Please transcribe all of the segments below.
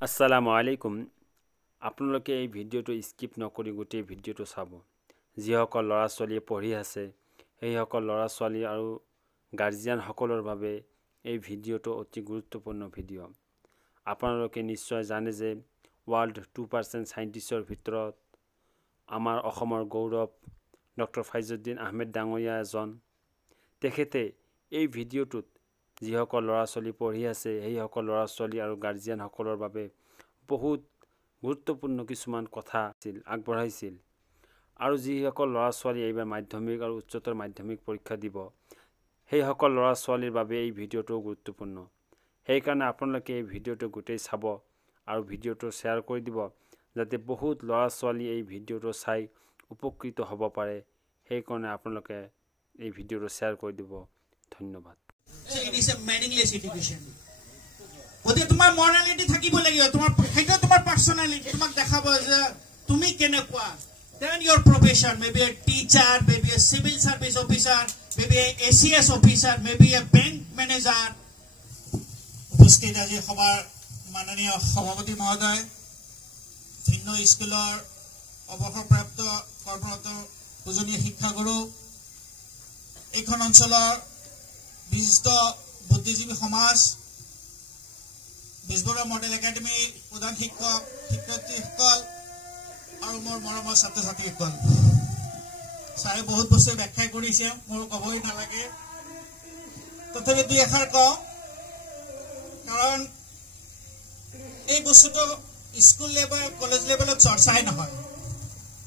আসসালামু আলাইকুম আপোনালোকে এই ভিডিওটো স্কিপ নকৰি গোটেই ভিডিওটো চাব যিসকল ল'ৰা ছোৱালীয়ে পঢ়ি আছে সেইসকল ল'ৰা ছোৱালী আৰু গাৰ্জিয়ান সকলৰ বাবে এই ভিডিওটো অতি গুৰুত্বপূৰ্ণ ভিডিও আপোনালোকে নিশ্চয় জানে যে ওয়াৰ্ল্ড 2% সাইন্টিস্টৰ ভিতৰত আমাৰ অসমৰ গৌৰৱ ডক্টৰ ফাইজুদ্দিন আহমেদ ডাঙৰীয়া এজন তেখেতে এই ভিডিওটোত যিসকল ল'ৰা ছোৱালী পঢ়ি আছে সেইসকল ল'ৰা ছোৱালী আৰু গাৰ্জিয়ান সকলৰ বাবে বহুত গুৰুত্বপূৰ্ণ কিছুমান কথা আগবঢ়াইছিল আৰু যিসকল ল'ৰা ছোৱালী এইবাৰ মাধ্যমিক আৰু উচ্চতৰ মাধ্যমিক পৰীক্ষা দিব সেইসকল ল'ৰা ছোৱালীৰ বাবে এই ভিডিওটো গুৰুত্বপূৰ্ণ সেইকাৰণে আপোনালোকে এই ভিডিওটো গোটেই চাব আৰু ভিডিওটো শ্বেয়াৰ কৰি দিব যাতে বহুত ল'ৰা ছোৱালী এই ভিডিওটো চাই উপকৃত হ'ব পাৰে সেইকাৰণে আপোনালোকে এই ভিডিওটো শ্বেয়াৰ কৰি দিব ধন্যবাদ So it is a meaningless education. Odi tomar morality thakibo lagibo tomar heto tomar personality tomak dekhabo je tumi kenekwa then your profession maybe a teacher maybe a civil service officer maybe a ACS officer maybe a bank manager উপস্থিত আজি সভাৰ মাননীয় সভাপতি মহোদয় ভিন্ন স্কুলৰ অৱসৰপ্ৰাপ্ত কৰ্মৰত পূজনীয় শিক্ষাগুৰু এইখন অঞ্চলৰ বিশিষ্ট বুদ্ধিজীৱী সমাজ বিজবৰা মডেল একাডেমি প্ৰধান শিক্ষক শিক্ষাৰ্থীসকল আৰু মোৰ মৰমৰ ছাত্ৰ ছাত্ৰীসকল ছাৰে বহুত বস্তু ব্যাখ্যা কৰিছে মোৰ ক'বই নালাগে তথাপি দুই এষাৰ কওঁ কাৰণ এই বস্তুটো স্কুল লেভেল কলেজ লেভেলত চৰ্চাই নহয়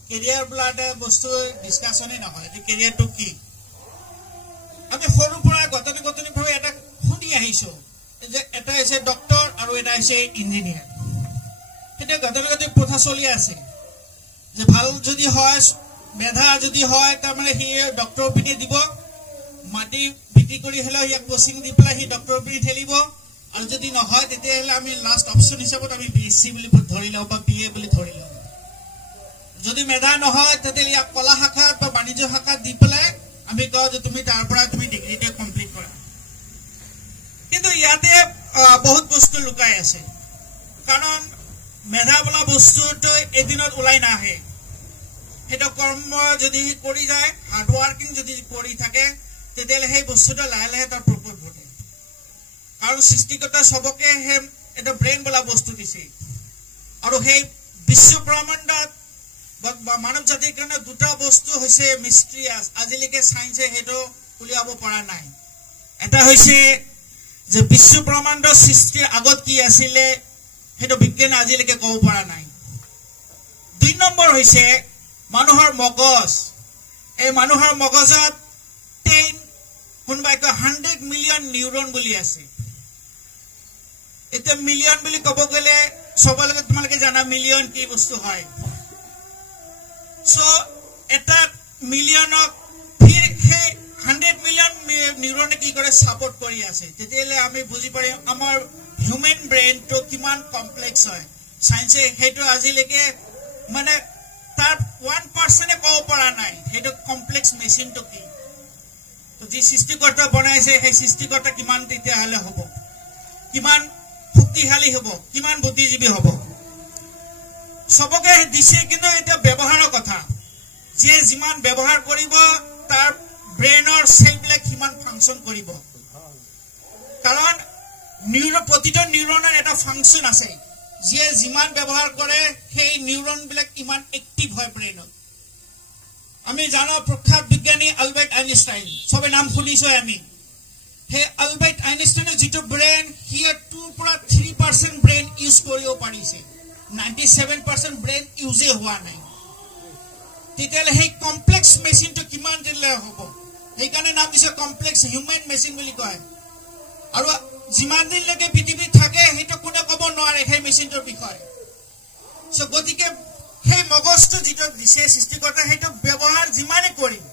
কেৰিয়াৰ বোলা এটা বস্তু ডিছকাশ্যনেই নহয় যে কেৰিয়াৰটো কি আমি সৰু পৰা গতানুগতিকভাৱে এটা শুনি আহিছো যে এটা হৈছে ডক্টৰ আৰু এটা হৈছে ইঞ্জিনিয়াৰ এটা গতানুগতিক প্ৰথা চলি আছে যে ভাল যদি হয় মেধা যদি হয় তাৰমানে সি ডক্টৰ পিনে দিব মাটি বিক্ৰী কৰি হলেও ইয়াক কোচিং দি পেলাই সি ডক্টৰ পিনে ঠেলিব আৰু যদি নহয় তেতিয়াহ'লে আমি লাষ্ট অপশ্যন হিচাপত আমি BSc বুলি ধৰি লওঁ বা BA বুলি ধৰি লওঁ যদি মেধা নহয় তেতিয়া ইয়াক কলা শাখাত বা বাণিজ্য শাখাত দি পেলাই আমি কওঁ যে তুমি তাৰ পৰা তুমি ডিগ্ৰীটো কমপ্লিট কৰা কিন্তু ইয়াতে বহুত বস্তু লুকাই আছে কাৰণ মেধা বোলা বস্তুটো এদিনত ওলাই নাহে সেইটো কৰ্ম যদি কৰি যায় হাৰ্ড ৱাৰ্কিং যদি কৰি থাকে তেতিয়াহ'লে সেই বস্তুটো লাহে লাহে তাৰ প্ৰকট ঘটে আৰু সৃষ্টিকৰ্তা সবকে এটা ব্ৰেইন বোলা বস্তু দিছে আৰু সেই বিশ্ব ব্ৰহ্মাণ্ডত মানৱ জাতিৰ কাৰণে দুটা বস্তু হৈছে মিষ্ট্ৰিয়াছ আজিলৈকে সায়েন্সে হেটো উলিয়াব পৰা নাই এটা হৈছে যে বিশ্ব ব্ৰহ্মাণ্ডৰ সৃষ্টিৰ আগত কি আছিল হেটো বিজ্ঞানে আজিলৈকে ক'ব পৰা নাই দুই নম্বৰ হৈছে মানুহৰ মগজ এই মানুহৰ মগজত 100 মিলিয়ন নিউৰন বুলি আছে এটা মিলিয়ন বুলি ক'ব গ'লে সবলৈকে তোমালোকে জানা মিলিয়ন কি বস্তু হয় So, এটা মিলিয়নক ফিৰ হে 100 মিলিয়ন নিউৰনে কি কৰে সাপোৰ্ট কৰি আছে তেতিয়ালে আমি বুজি পাৰিম আমাৰ হিউম্যান ব্ৰেইনটো কিমান কমপ্লেক্স হয় সায়েন্সে হেটো আজিলৈকে মানে তাৰ 1% ক'ব পৰা নাই হেটো কমপ্লেক্স মেচিনটো কি তো যি সৃষ্টিকৰ্তা বনাইছে সেই সৃষ্টিকৰ্তা কিমান তেতিয়াহলে হ'ব কিমান শক্তিশালী হ'ব কিমান বুদ্ধিজীৱী হ'ব সবকে দিছে কিন্তু এটা ব্যৱহাৰৰ কথা যে যিমান ব্যৱহাৰ কৰিব তাৰ ব্ৰেইনৰ সেলবিলাক কিমান ফাংচন কৰিব কাৰণ প্ৰতিটো নিউৰনৰ এটা ফাংচন আছে যে যিমান ব্যৱহাৰ কৰে সেই নিউৰন বিলাক ইমান এক্টিভ হয় ব্ৰেইনত আমি জানো প্ৰখ্যাত বিজ্ঞানী আলবাৰ্ট আইনষ্টাইন সবে নাম শুনিছো আমি সেই আলবাৰ্ট আইনষ্টাইনৰ যেটো ব্ৰেইন হিয়াৰ 2 পৰা 3% ব্ৰেইন ইউজ কৰিব পাৰিছে 97% ব্ৰেইন ইউজে হোৱা নাই তেতিয়ালে সেই কমপ্লেক্স মেচিনটো কিমান দিলে হ'ব সেইকাৰণে নাম দিছে কমপ্লেক্স হিউম্যান মেচিন বুলি কয় আৰু যিমান দিনলৈকে পৃথিৱী থাকে হেটো কোনে ক'ব নোৱাৰে সেই মেচিনটোৰ বিষয়ে সো গতিকে সেই মগজটো যেটো দিছে সৃষ্টিকৰ্তা হেটো ব্যৱহাৰ যিমানে কৰিম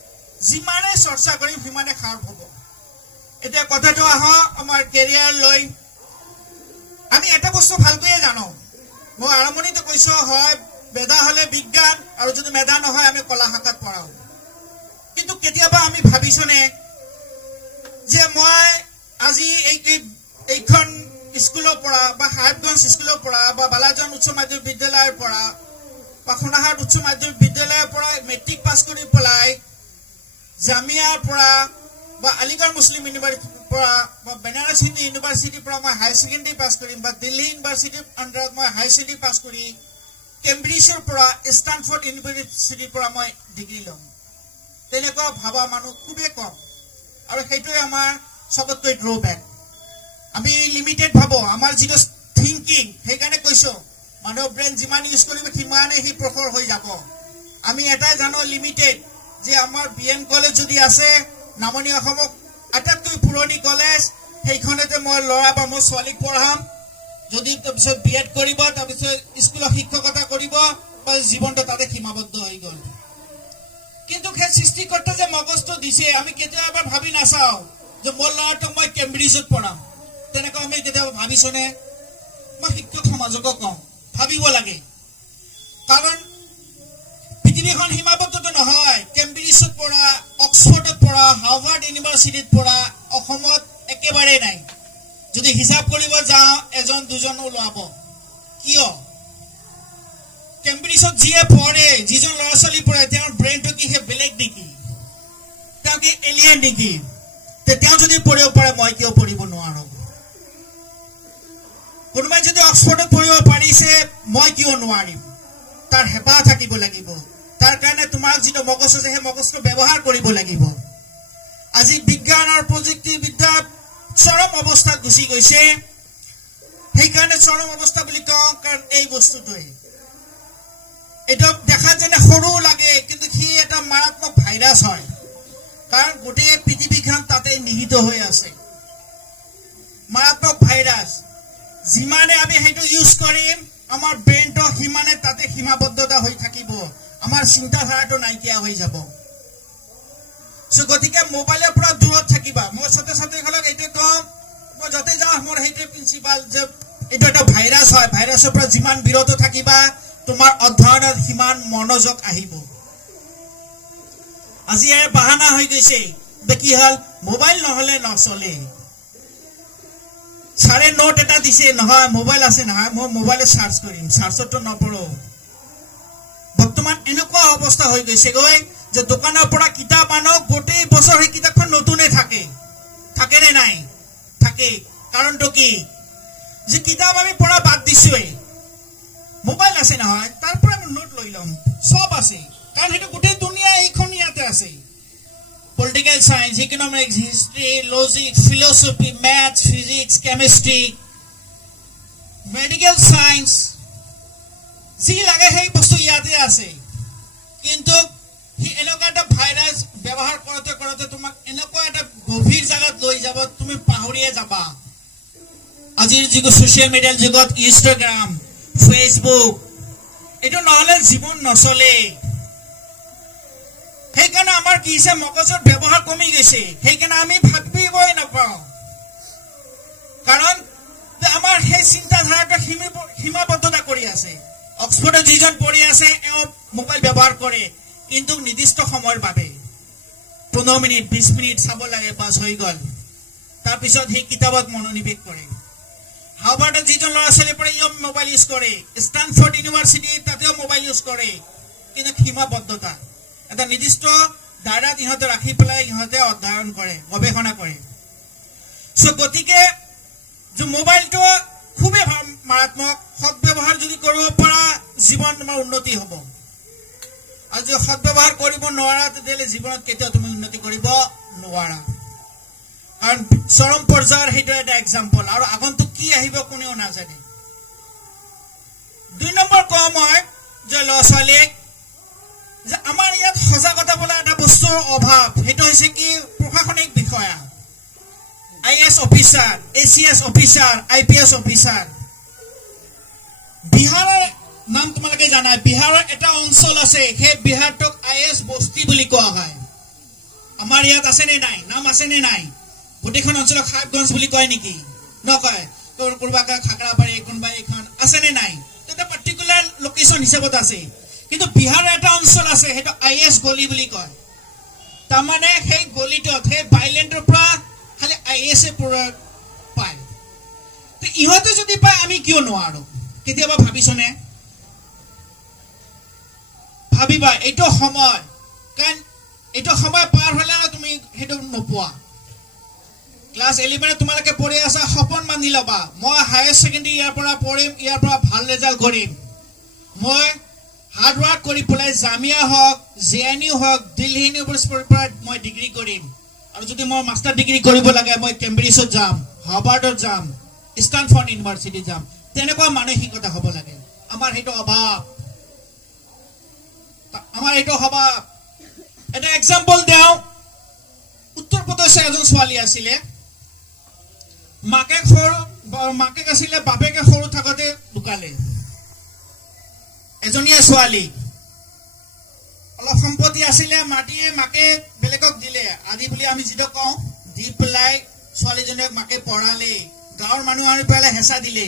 যিমানে চৰ্চা কৰিম সিমানে খাৰ হ'ব এতিয়া কথাটো আহা আমাৰ কেৰিয়াৰ লৈ আমি এটা বস্তু ভালকৈ জানো মই আৰম্ভণিতে কৈছো হয় মেধা হলে বিজ্ঞান আৰু যদি মেধা নহয় আমি কলা শাখাত পঢ়াও কিন্তু কেতিয়াবা আমি ভাবিছনে যে মই আজি এইখন স্কুলৰ পৰা বা সাহেবগঞ্জ স্কুলৰ পৰা বা বালাজন উচ্চ মাধ্যমিক বিদ্যালয়ৰ পৰা বা সোণাহাট উচ্চ মাধ্যমিক বিদ্যালয়ৰ পৰা মেট্ৰিক পাছ কৰি পেলাই জামিয়াৰ পৰা বা আলিগড় মুছলিম ইউনিভাৰ্চিটিৰ পৰা বা বেনাৰস হিন্দু ইউনিভাৰ্চিটিৰ পৰা মই হায়াৰ ছেকেণ্ডেৰী পাছ কৰিম বা দিল্লী ইউনিভাৰ্চিটিৰ আণ্ডাৰত মই হায়াৰ ছেকেণ্ডেৰী পাছ কৰি কেম্ব্ৰিজৰ পৰা ষ্টানফৰ্ড ইউনিভাৰ্চিটিৰ পৰা মই ডিগ্ৰী ল'ম তেনেকুৱা ভাবা মানুহ খুবেই কম আৰু সেইটোৱে আমাৰ সবতকৈ ড্ৰবেক আমি লিমিটেড ভাবো আমাৰ যিটো থিংকিং সেইকাৰণে কৈছো মানুহৰ ব্ৰেইন যিমান ইউজ কৰিব সিমানে সি প্ৰখৰ হৈ যাব আমি এটাই জানো লিমিটেড যে আমাৰ বিএন কলেজ যদি আছে নামনি অসমৰ আটাইতকৈ পুৰণি কলেজ সেইখনতে মই ল'ৰা বা মই ছোৱালীক পঢ়াম যদি তাৰপিছত বিএড কৰিব তাৰপিছত স্কুলত শিক্ষকতা কৰিব বা জীৱনটো তাতে সীমাবদ্ধ হৈ গ'ল কিন্তু সেই সৃষ্টিকৰ্তা যে মগজটো দিছে আমি কেতিয়াবা এবাৰ ভাবি নাচাওঁ যে মোৰ ল'ৰাটোক মই কেম্ব্ৰিজত পঢ়াম তেনেকুৱা আমি কেতিয়াবা ভাবিছোনে মই শিক্ষক সমাজকো কওঁ ভাবিব লাগে কাৰণ পৃথিৱীখন সীমাবদ্ধটো নহয় কেম্ব্ৰিজত পঢ়া অক্সফৰ্ডত পঢ়া হাৰ্ভাৰ্ড ইউনিভাৰ্চিটিত পঢ়া অসমত একেবাৰে নাই যদি হিচাপ কৰিব যাওঁ এজন দুজন ওলাব কিয় কেম্ব্ৰিজত যিয়ে পঢ়ে যিজন ল'ৰা ছোৱালী পঢ়ে তেওঁৰ ব্ৰেইনটো কি সেই বেলেগ নেকি তেওঁ কি এলিয়েন নেকি তেওঁ যদি পঢ়িব পাৰে মই কিয় পঢ়িব নোৱাৰো কোনোবাই যদি অক্সফৰ্ডত পঢ়িব পাৰিছে মই কিয় নোৱাৰিম তাৰ হেঁপাহ থাকিব লাগিব তাৰ কাৰণে তোমাৰ যিটো মগজ আছে সেই মগজটো ব্যৱহাৰ কৰিব লাগিব আজি বিজ্ঞান আৰু প্ৰযুক্তিবিদ্যা চৰম অৱস্থাত গুচি গৈছে সেইকাৰণে চৰম অৱস্থা বুলি কওঁ কাৰণ এই বস্তুটোৱে এটা দেখা যেনে সৰু লাগে কিন্তু সি এটা মাৰাত্মক ভাইৰাছ হয় কাৰণ গোটেই পৃথিৱীখন তাতে নিহিত হৈ আছে মাৰাত্মক ভাইৰাছ যিমানে আমি সেইটো ইউজ কৰিম আমাৰ ব্ৰেইনটো সিমানে তাতে সীমাবদ্ধতা হৈ থাকিব আমাৰ চিন্তাধাৰাটো নাইকিয়া হৈ যাব গতিকে মোবাইলৰ পৰা দূৰত থাকিবা মই ছাত্ৰ ছাত্ৰীসকলক এইটোৱে কওঁ মই য'তে যাওঁ মোৰ সেইটোৱে প্ৰিন্সিপাল যে এইটো এটা ভাইৰাছ হয় ভাইৰাছৰ পৰা যিমান বিৰত থাকিবা তোমাৰ অধ্যয়নত সিমান মনোযোগ আহিব আজি এই বাহানা হৈ গৈছে কি হ'ল মোবাইল নহলে নচলে ছাৰে নোট এটা দিছে নহয় মোবাইল আছে নহয় মই মোবাইলে চাৰ্চ কৰিম চাৰ্চতো নপঢ়ো বৰ্তমান এনেকুৱা অৱস্থা হৈ গৈছে গৈ যে দোকানৰ পৰা কিতাপ আনো গোটেই বছৰ সেই কিতাপখন নতুনে থাকে নে নাই থাকে কাৰণটো কি যে কিতাপ আমি পঢ়া বাদ দিছোৱে মোবাইল আছে নহয় তাৰ পৰা নোট লৈ ল'ম সব আছে কাৰণ সেইটো গোটেই দুনিয়া এইখন ইয়াতে আছে political science economics history logic philosophy math physics chemistry medical science যি লাগে সেই বস্তু ইয়াতে আছে কিন্তু এনেকুৱা এটা ভাইৰাছ ব্যৱহাৰ কৰোঁতে তোমাক এনেকুৱা এটা গভীৰ জাগাত লৈ যাব তুমি পাহৰিয়ে যাবা আজিৰ যিটো ছ'চিয়েল মিডিয়াৰ যুগত ইনষ্টাগ্ৰাম ফেচবুক এইটো নহলে জীৱন নচলে সেইকাৰণে আমাৰ কি হৈছে মগজৰ ব্যৱহাৰ কমি গৈছে সেইকাৰণে আমি ভাবিবই নাপাওঁ কাৰণ আমাৰ সেই চিন্তাধাৰাটো সীমাবদ্ধতা কৰি আছে অক্সফৰ্ডত যিজন পঢ়ি আছে এওঁ মোবাইল ব্যৱহাৰ কৰে কিন্তু নিৰ্দিষ্ট সময়ৰ বাবে 15 মিনিট 20 মিনিট চাব লাগে বাছ হৈ গ'ল তাৰপিছত সেই কিতাপত মনোনিৱেশ কৰে হাৰ্ভাৰ্ডত যিজন ল'ৰা ছোৱালী পঢ়ে এওঁ মোবাইল ইউজ কৰে ষ্টানফৰ্ড ইউনিভাৰ্চিটি তাতেও মোবাইল ইউজ কৰে কিন্তু সীমাবদ্ধতা এটা নিৰ্দিষ্ট দায়ৰাত ইহঁতে ৰাখি পেলাই ইহঁতে অধ্যয়ন কৰে গৱেষণা কৰে গতিকে যে মোবাইলটো খুবেই মাৰাত্মক সদ্ব্যৱহাৰ যদি কৰিব পৰা জীৱন তোমাৰ উন্নতি হ'ব আৰু যদি সদ্ব্যৱহাৰ কৰিব নোৱাৰা তেতিয়াহ'লে জীৱনত কেতিয়াও তুমি উন্নতি কৰিব নোৱাৰা কাৰণ চৰম পৰ্যায়ৰ সেইটো এটা এক্সাম্পল আৰু আগন্তুক কি আহিব কোনেও নাজানে 2 নম্বৰ কওঁ মই যে ল'ৰা ছোৱালীক যে আমাৰ ইয়াত সজাগতা বোলা এটা বস্তুৰ অভাৱ সেইটো হৈছে কি প্ৰশাসনিক বিষয়া IAS officer ACS officer IPS officer বিহাৰৰ নাম তোমালোকে জানা বিহাৰৰ এটা অঞ্চল আছে সেই বিহাৰটোক IAS বস্তি বুলি কোৱা হয় আমাৰ ইয়াত আছে নে নাই নাম আছে নে নাই গোটেইখন অঞ্চলক সাহেবগঞ্জ বুলি কয় নেকি নকয় কোনোবাকে খাগৰাবাৰী কোনোবাই এখন আছে নে নাই এটা পাৰ্টিকুলাৰ লোকেশ্যন হিচাপত আছে কিন্তু বিহাৰৰ এটা অঞ্চল আছে সেইটো IAS গলি বুলি কয় তাৰমানে সেই গলিটোত সেই বাইলেণ্ডৰ পৰা খালি IAS এ পৰা পায় ইহঁতে যদি পায় আমি কিয় নোৱাৰো কেতিয়াবা ভাবিছনে ভাবিবা এইটো সময় কাৰণ এইটো সময় পাৰ হলে তুমি হেতু নপোৱা ক্লাস 11 তোমালোকে পঢ়ি আছা সপন মানি লবা মই হায়াৰ সেকেন্ডাৰী ইয়াৰ পৰা পঢ়িম ইয়াৰ পৰা ভাল ৰিজাল্ট কৰিম মই হাৰ্ড ওয়াৰ্ক কৰি পেলাই জামিয়া হওক জেএনইউ হওক দিল্লী ইউনিভাৰ্চিটিৰ পৰা মই ডিগ্ৰী কৰিম আৰু যদি মই মাস্টাৰ ডিগ্ৰী কৰিব লাগে মই কেম্ব্ৰিজত যাম হাৰ্ভাৰ্ডত যাম ষ্টানফৰ্ড ইউনিভাৰ্চিটি যাম তেনেকুৱা মানসিকতা হ'ব লাগে আমাৰ হেতু অভাৱ এটা এক্সাম্পল দিও উত্তৰ প্ৰদেশৰ এজন ছোৱালী আছিলে মাকে আছিলে বাপেকে সৰু থাকতে ঢুকালে এজনীয়া ছোৱালী অলপ সম্পত্তি আছিলে মাটিয়ে মাকে বেলেগক দিলে আদি বুলি আমি যিটো কওঁ দি পেলাই ছোৱালীজনীক মাকে পঢ়ালে গাঁৱৰ মানুহ আনি পেলাই হেঁচা দিলে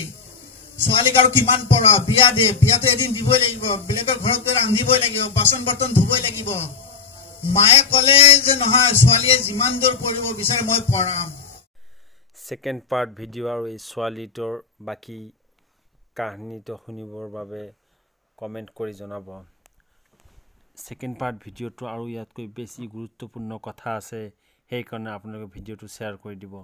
ছোৱালীক আৰু কিমান পঢ়া বিয়া দে বিয়াটো এদিন দিবই লাগিব বেলেগৰ ঘৰত ৰান্ধিবই লাগিব বাচন বৰ্তন ধুবই লাগিব মায়ে ক'লে যে নহয় ছোৱালীয়ে যিমান দূৰ পঢ়িব বিচাৰে মই পঢ়াম সেকেন্ড পাৰ্ট ভিডিও আৰু এই ছোৱালীটোৰ বাকি কাহিনীটো শুনিবৰ বাবে কমেন্ট কৰি জনাব সেকেন্ড পাৰ্ট ভিডিওটো আৰু ইয়াতকৈ বেছি গুৰুত্বপূৰ্ণ কথা আছে সেই কাৰণে আপোনালোকে ভিডিওটো শ্বেয়াৰ কৰি দিব